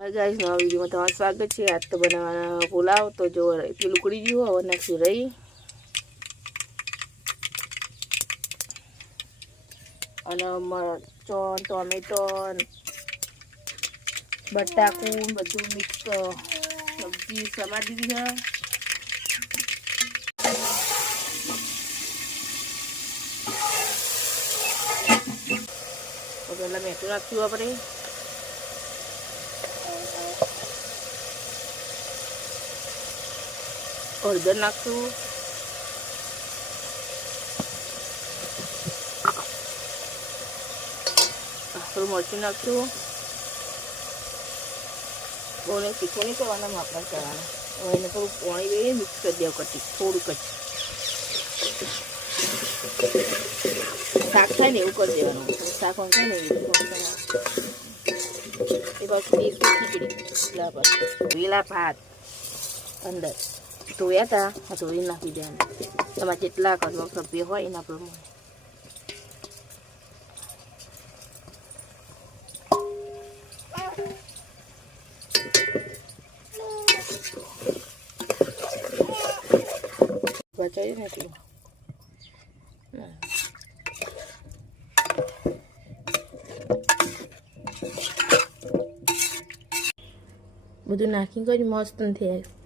Hi guys, नवा video में તમારું સ્વાગત છે। आज तो बनाना पुलाव तो जो પેલું ઉકળી ગયું હવે નાખી રહી અને મરચો ટોમેટો બટાકું બધું મિક્સ સબ્જી સમારી દીધી છે। તો પહેલાં મેઠું નાખ્યું આપણે, હળદર નાખશું, થોડું મરચું નાખશું। બહુ તીખું નહીં કરવાના, માપના કરવાના। હવે એને થોડું પાણી દઈએ, મિક્સ કરી દેવું કટી થોડુંક જ શાક થાય ને એવું કરી દેવાનું। શાક થાય ને એવું એ પાછું દેશી ખીચડી વેલા ભાત અંદર ધોયા હતા, ધોઈ નાખી દેવાનું। તમારે જેટલા ઘરમાં સભ્ય હોય એના પ્રમાણે। બચાવી ને એટલું બધું નાખી કરી મસ્ત નથી આવ્યું।